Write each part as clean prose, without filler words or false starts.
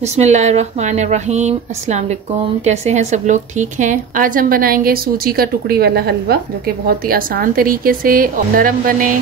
बिस्मिल्लाहिर्रहमानिर्रहीम। अस्सलाम वालेकुम। कैसे हैं सब लोग? ठीक हैं। आज हम बनाएंगे सूजी का टुकड़ी वाला हलवा, जो कि बहुत ही आसान तरीके से और नरम बने,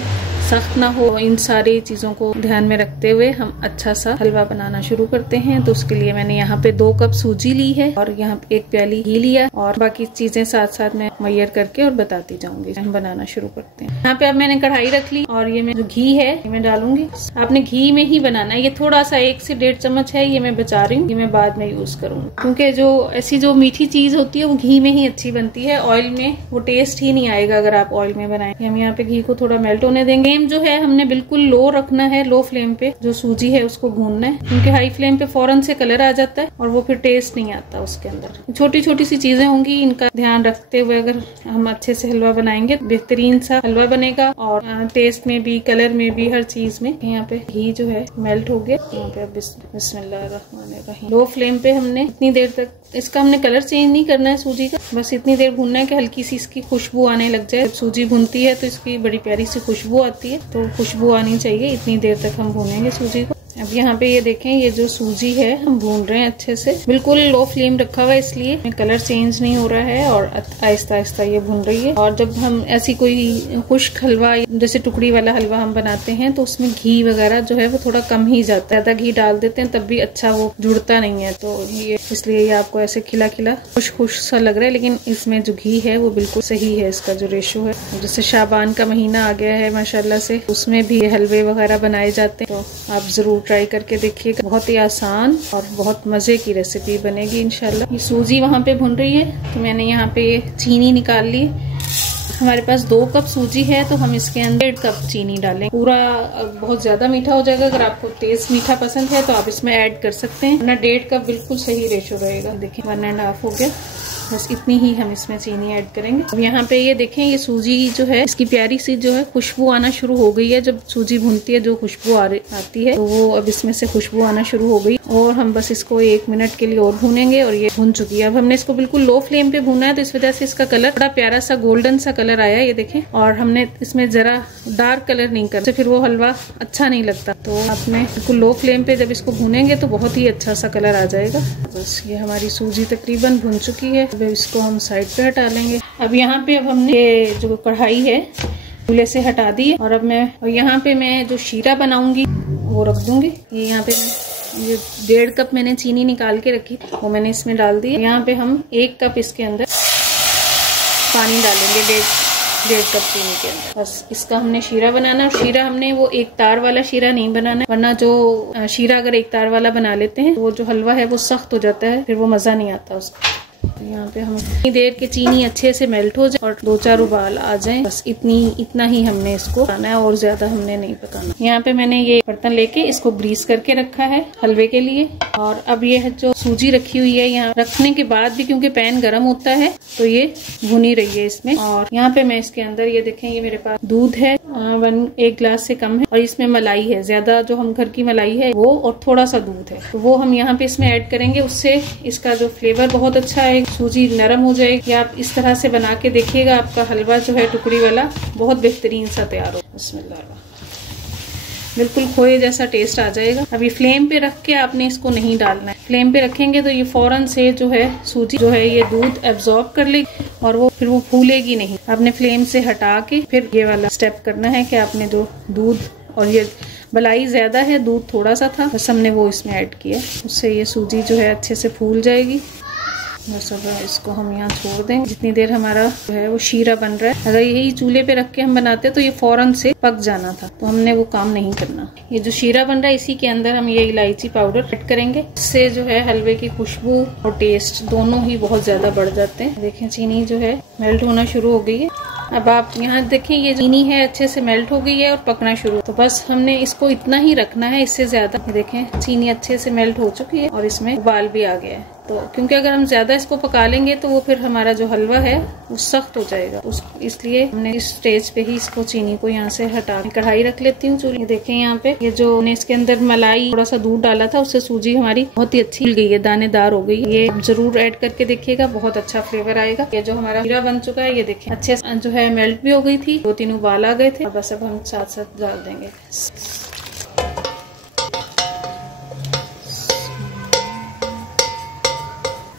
सख्त ना हो। इन सारी चीज़ों को ध्यान में रखते हुए हम अच्छा सा हलवा बनाना शुरू करते हैं। तो उसके लिए मैंने यहाँ पे 2 कप सूजी ली है और यहाँ पे 1 प्याली घी लिया और बाकी चीजें साथ साथ मैं मैयर करके और बताती जाऊंगी। हम बनाना शुरू करते हैं। यहाँ पे अब मैंने कढ़ाई रख ली और ये मैं जो घी है ये मैं डालूंगी। आपने घी में ही बनाना है। ये थोड़ा सा 1 से 1.5 चम्मच है, ये मैं बचा रही हूँ, ये मैं बाद में यूज करूंगी, क्योंकि जो ऐसी जो मीठी चीज होती है वो घी में ही अच्छी बनती है। ऑयल में वो टेस्ट ही नहीं आएगा अगर आप ऑयल में बनाएंगे। हम यहाँ पे घी को थोड़ा मेल्ट होने देंगे। फ्लेम जो है हमने बिल्कुल लो रखना है, लो फ्लेम पे जो सूजी है उसको भूनना है, क्योंकि हाई फ्लेम पे फौरन से कलर आ जाता है और वो फिर टेस्ट नहीं आता उसके अंदर। छोटी छोटी सी चीजें होंगी, इनका ध्यान रखते हुए अगर हम अच्छे से हलवा बनाएंगे बेहतरीन सा हलवा बनेगा और टेस्ट में भी, कलर में भी, हर चीज में। यहाँ पे घी जो है मेल्ट हो गया। यहाँ पे बिस्मिल्लाहिर्रहमानिर्रहीम। लो फ्लेम पे हमने इतनी देर तक, इसका हमने कलर चेंज नहीं करना है सूजी का, बस इतनी देर भूनना है कि हल्की सी इसकी खुशबू आने लग जाए। जब सूजी भूनती है तो इसकी बड़ी प्यारी सी खुशबू आती है, तो खुशबू आनी चाहिए। इतनी देर तक हम भूनेंगे सूजी को। अब यहाँ पे ये देखें, ये जो सूजी है हम भून रहे हैं अच्छे से, बिल्कुल लो फ्लेम रखा हुआ है, इसलिए कलर चेंज नहीं हो रहा है और आहिस्ता आहिस्ता ये भून रही है। और जब हम ऐसी कोई खुश्क हलवा जैसे टुकड़ी वाला हलवा हम बनाते हैं तो उसमें घी वगैरह जो है वो थोड़ा कम ही जाता है। ज्यादा घी डाल देते हैं तब भी अच्छा वो जुड़ता नहीं है, तो ये इसलिए ये आपको ऐसे खिला खिला खुश सा लग रहा है, लेकिन इसमें जो घी है वो बिल्कुल सही है। इसका जो रेशो है, जैसे शाबान का महीना आ गया है माशाल्लाह से, उसमें भी हलवे वगैरह बनाए जाते हैं, तो आप जरूर ट्राई करके देखिएगा। बहुत ही आसान और बहुत मजे की रेसिपी बनेगी इंशाल्लाह। ये सूजी वहाँ पे भुन रही है तो मैंने यहाँ पे चीनी निकाल ली। हमारे पास 2 कप सूजी है तो हम इसके अंदर 1.5 कप चीनी डालें। पूरा बहुत ज्यादा मीठा हो जाएगा। अगर आपको तेज मीठा पसंद है तो आप इसमें ऐड कर सकते हैं, वरना 1.5 कप बिल्कुल सही रेशो रहेगा। देखिए 1.5 हो गया, बस इतनी ही हम इसमें चीनी ऐड करेंगे। अब यहाँ पे ये देखें, ये सूजी जो है इसकी प्यारी सी जो है खुशबू आना शुरू हो गई है। जब सूजी भुनती है जो खुशबू आती है तो वो अब इसमें से खुशबू आना शुरू हो गई और हम बस इसको 1 मिनट के लिए और भूनेंगे और ये भुन चुकी है। अब हमने इसको बिल्कुल लो फ्लेम पे भूना है, तो इस वजह से इसका कलर बड़ा प्यारा सा गोल्डन सा कलर आया, ये देखें। और हमने इसमें जरा डार्क कलर नहीं करना, फिर वो हलवा अच्छा नहीं लगता। तो आपने बिल्कुल लो फ्लेम पे जब इसको भूनेंगे तो बहुत ही अच्छा सा कलर आ जाएगा। बस ये हमारी सूजी तकरीबन भुन चुकी है। अब इसको हम साइड पे हटा लेंगे। अब यहाँ पे अब हमने ये जो कढ़ाई है चूल्हे से हटा दी है और अब यहाँ पे मैं जो शीरा बनाऊंगी वो रख दूंगी। ये यहाँ पे ये 1.5 कप मैंने चीनी निकाल के रखी, वो मैंने इसमें डाल दी है। यहाँ पे हम 1 कप इसके अंदर पानी डालेंगे, 1.5 कप चीनी के अंदर। बस इसका हमने शीरा बनाना। शीरा हमने वो 1 तार वाला शीरा नहीं बनाना, वरना जो शीरा अगर 1 तार वाला बना लेते हैं तो वो जो हलवा है वो सख्त हो जाता है, फिर वो मजा नहीं आता उसका। तो यहाँ पे हम इतनी देर के चीनी अच्छे से मेल्ट हो जाए और 2-4 उबाल आ जाए, बस इतना ही हमने इसको पकाना है और ज्यादा हमने नहीं पकाना। यहाँ पे मैंने ये बर्तन लेके इसको ग्रीस करके रखा है हलवे के लिए। और अब ये जो सूजी रखी हुई है यहाँ रखने के बाद भी, क्योंकि पैन गर्म होता है तो ये भुनी रही है इसमें। और यहाँ पे मैं इसके अंदर ये देखें, ये मेरे पास दूध है 1 गिलास से कम है और इसमें मलाई है ज्यादा, जो हम घर की मलाई है वो, और थोड़ा सा दूध है, तो वो हम यहाँ पे इसमें ऐड करेंगे। उससे इसका जो फ्लेवर बहुत अच्छा है, सूजी नरम हो जाएगी। आप इस तरह से बना के देखिएगा, आपका हलवा जो है टुकड़ी वाला बहुत बेहतरीन सा तैयार हो। बिस्मिल्लाह, बिल्कुल खोए जैसा टेस्ट आ जाएगा। अभी फ्लेम पे रख के आपने इसको नहीं डालना है। फ्लेम पे रखेंगे तो ये फौरन से जो है सूजी जो है ये दूध एब्जॉर्ब कर लेगी और वो फिर वो फूलेगी नहीं। आपने फ्लेम से हटा के फिर ये वाला स्टेप करना है कि आपने जो दूध, और ये मलाई ज्यादा है, दूध थोड़ा सा था, बस हमने वो इसमें ऐड किया, उससे ये सूजी जो है अच्छे से फूल जाएगी। बस अब इसको हम यहाँ छोड़ देंगे जितनी देर हमारा जो है वो शीरा बन रहा है। अगर यही चूल्हे पे रख के हम बनाते तो ये फौरन से पक जाना था, तो हमने वो काम नहीं करना। ये जो शीरा बन रहा है इसी के अंदर हम ये इलायची पाउडर ऐड करेंगे, इससे जो है हलवे की खुशबू और टेस्ट दोनों ही बहुत ज्यादा बढ़ जाते हैं। देखें चीनी जो है मेल्ट होना शुरू हो गई है। अब आप यहाँ देखें, ये चीनी है अच्छे से मेल्ट हो गई है और पकना शुरू। तो बस हमने इसको इतना ही रखना है, इससे ज्यादा। देखें चीनी अच्छे से मेल्ट हो चुकी है और इसमें उबाल भी आ गया है। तो क्योंकि अगर हम ज्यादा इसको पका लेंगे तो वो फिर हमारा जो हलवा है वो सख्त हो जाएगा, इसलिए हमने इस स्टेज पे ही इसको चीनी को यहाँ से हटा। कढ़ाई रख लेती हूँ चूल्हे। देखें यहाँ पे ये जो हमने इसके अंदर मलाई थोड़ा सा दूध डाला था, उससे सूजी हमारी बहुत ही अच्छी गई है, दानेदार हो गई। ये जरूर ऐड करके देखिएगा, बहुत अच्छा फ्लेवर आएगा। ये जो हमारा शीरा बन चुका है ये देखें अच्छे जो है मेल्ट भी हो गई थी, 2-3 उबाल आ गए थे। बस अब हम साथ साथ डाल देंगे।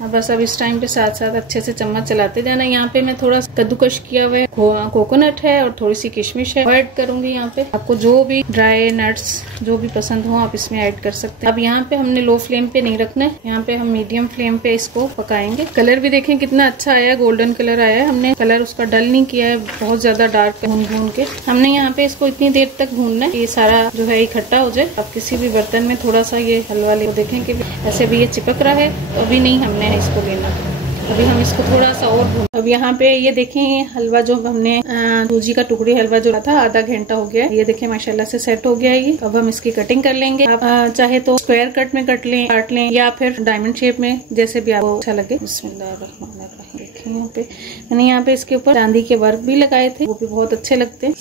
बस अब इस टाइम पे साथ साथ अच्छे से चम्मच चलाते जाना। यहाँ पे मैं थोड़ा कद्दूकश किया हुआ है कोकोनट है और थोड़ी सी किशमिश है ऐड करूंगी। यहाँ पे आपको जो भी ड्राई नट्स जो भी पसंद हो आप इसमें ऐड कर सकते हैं। अब यहाँ पे हमने लो फ्लेम पे नहीं रखना है, यहाँ पे हम मीडियम फ्लेम पे इसको पकाएंगे। कलर भी देखें कितना अच्छा आया है, गोल्डन कलर आया है। हमने कलर उसका डल नहीं किया है, बहुत ज्यादा डार्क भून के। हमने यहाँ पे इसको इतनी देर तक भूनना है ये सारा जो है इकट्ठा हो जाए। अब किसी भी बर्तन में थोड़ा सा ये हलवा ले देखें कि ऐसे भी ये चिपक रहा है, तो अभी नहीं हमने इसको लेना, अभी हम इसको थोड़ा सा और भून। अब यहाँ पे ये देखें हलवा जो हमने सूजी का टुकड़ी हलवा जो था आधा घंटा हो गया है, ये देखें माशाल्लाह से सेट हो गया है ये। अब हम इसकी कटिंग कर लेंगे। आप चाहे तो स्क्वायर कट में काट लें या फिर डायमंड शेप में, जैसे भी आपको अच्छा लगे। बिस्मिल्लाहिर्रहमानिर्रहीम। देखें यहाँ पे मैंने यहाँ पे इसके ऊपर चांदी के वर्क भी लगाए थे, वो भी बहुत अच्छे लगते हैं।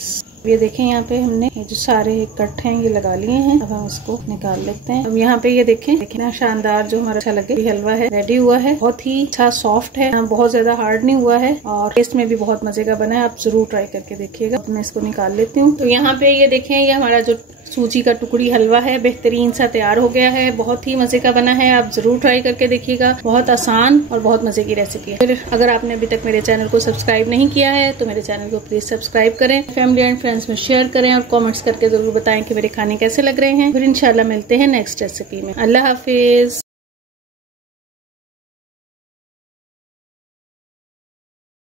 ये देखें यहाँ पे हमने ये जो सारे कट हैं ये लगा लिए हैं। अब हम इसको निकाल लेते हैं। अब यहाँ पे ये देखें ना शानदार जो हमारा अच्छा लगे ये हलवा है रेडी हुआ है। बहुत ही अच्छा सॉफ्ट है, बहुत ज्यादा हार्ड नहीं हुआ है और टेस्ट में भी बहुत मजे का बना है। आप जरूर ट्राई करके देखिएगा। मैं इसको निकाल लेती हूँ। तो यहाँ पे ये देखें ये हमारा जो सूजी का टुकड़ी हलवा है बेहतरीन सा तैयार हो गया है, बहुत ही मजे का बना है। आप जरूर ट्राई करके देखिएगा, बहुत आसान और बहुत मजे की रेसिपी है। फिर अगर आपने अभी तक मेरे चैनल को सब्सक्राइब नहीं किया है तो मेरे चैनल को प्लीज सब्सक्राइब करें, फैमिली एंड फ्रेंड्स में शेयर करें और कमेंट्स करके जरूर बताएं कि मेरे खाने कैसे लग रहे हैं। फिर इंशाल्लाह मिलते हैं नेक्स्ट रेसिपी में। अल्लाह हाफिज।